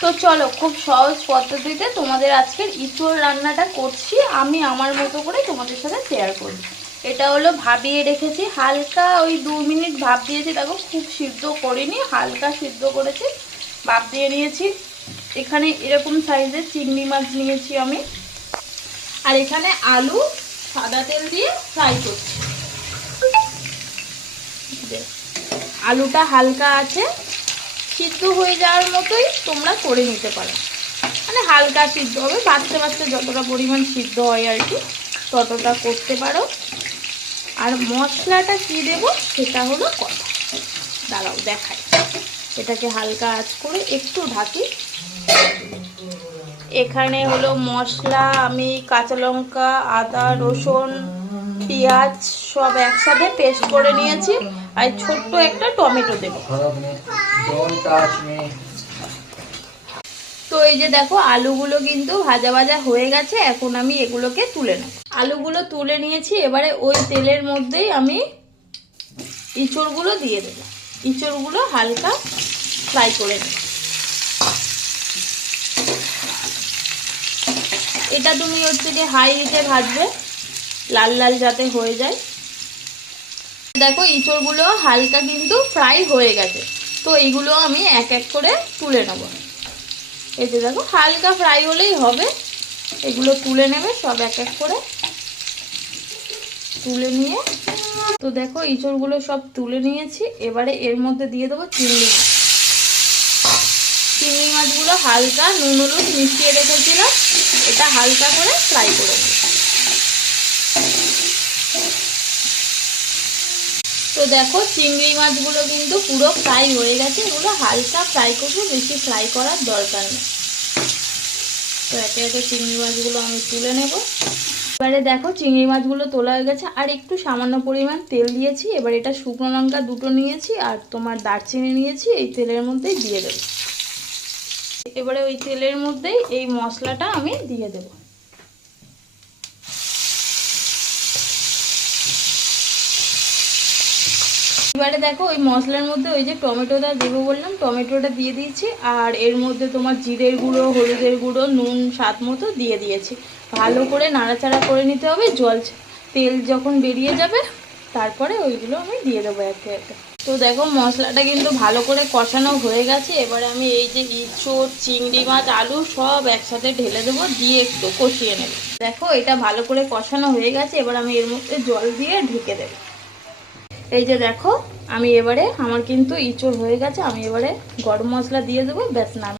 তো চলো খুব সহজ পদ্ধতিতে তোমাদের আজকের ইঁচড় রান্নাটা করছি, আমি আমার মতো করে তোমাদের সাথে শেয়ার করি। এটা হলো ভাপিয়ে রেখেছি, হালকা ওই 2 মিনিট ভাপ দিয়েছি, দেখো খুব সিদ্ধ করিনি, হালকা সিদ্ধ করেছি, ভাপ দিয়ে নিয়েছি। এখানে এরকম সাইজের চিংড়ি মাছ নিয়েছি আমি, আর এখানে আলু সাদা তেল দিয়ে ফ্রাই করছি। আলুটা হালকা আছে, সিদ্ধ হয়ে যাওয়ার মতোই তোমরা করে নিতে পারো, মানে হালকা সিদ্ধ হবে, বাচ্চা বাচ্চা যতটা পরিমাণ সিদ্ধ হয় আর কি ততটা করতে পারো। আর মশলাটা কি দেব সেটা হলো কথা, দাঁড়াও দেখাই। এটাকে হালকা আঁচ করে একটু ঢাকি। এখানে হলো মশলা, আমি কাঁচা লঙ্কা, আদা, রসুন, পেঁয়াজ সব একসাথে পেস্ট করে নিয়েছি, আর ছোট্ট একটা টমেটো দেব। তো এই যে দেখো আলুগুলো কিন্তু ভাজা ভাজা হয়ে গেছে, এখন আমি এগুলোকে তুলে নেব। আলুগুলো তুলে নিয়েছি, এবারে ওই তেলের মধ্যেই আমি ইঁচড়গুলো দিয়ে দেব। ইঁচড়গুলো হালকা ফ্রাই করে নেব। এটা তুমি হচ্ছে যে হাই হিটে ভাজবে, লাল লাল যাতে হয়ে যায়। দেখো ইঁচড়গুলো হালকা কিন্তু ফ্রাই হয়ে গেছে, তো এইগুলো আমি এক এক করে তুলে নেব। এই যে দেখো হালকা ফ্রাই হলেই হবে, এগুলো তুলে নেবে সব এক এক করে। তুলে নিয়ে তো দেখো ইঁচড়গুলো সব তুলে নিয়েছি, এবারে এর মধ্যে দিয়ে দেবো চিংড়ি মাছ। চিংড়ি মাছগুলো হালকা নুন হলুদ মিশিয়ে রেখেছিলাম, এটা হালকা করে ফ্রাই করে নেব। তো দেখো চিংড়ি মাছগুলো কিন্তু পুরো ফ্রাই হয়ে গেছে, এগুলো হালকা ফ্রাই করবো, বেশি ফ্রাই করার দরকার নেই। তো একে একে চিংড়ি মাছগুলো আমি তুলে নেব। এবারে দেখো চিংড়ি মাছগুলো তোলা হয়ে গেছে, আর একটু সামান্য পরিমাণ তেল দিয়েছি। এবার এটা শুকনো লঙ্কা 2টো নিয়েছি, আর তোমার দারচিনি নিয়েছি, এই তেলের মধ্যেই দিয়ে দেবো। এবারে ওই তেলের মধ্যেই এই মশলাটা আমি দিয়ে দেব। এবারে দেখো ওই মশলার মধ্যে ওই যে টমেটোটা দেবো বললাম, টমেটোটা দিয়ে দিয়েছি, আর এর মধ্যে তোমার জিরের গুঁড়ো, হলুদের গুঁড়ো, নুন স্বাদ মতো দিয়ে দিয়েছি। ভালো করে নাড়াচাড়া করে নিতে হবে, তেল যখন বেরিয়ে যাবে তারপরে ওইগুলো আমি দিয়ে দেবো একে একে। তো দেখো মশলাটা কিন্তু ভালো করে কষানো হয়ে গেছে, এবারে আমি এই যে ইঁচড়, চিংড়ি মাছ, আলু সব একসাথে ঢেলে দেবো, দিয়ে একটু কষিয়ে নেব। দেখো এটা ভালো করে কষানো হয়ে গেছে, এবার আমি এর মধ্যে জল দিয়ে ঢেকে দেবো। এই যে দেখো আমি এবারে আমার কিন্তু ইঁচড় হয়ে গেছে, আমি এবারে গরম মশলা দিয়ে দেবো, ব্যাস না।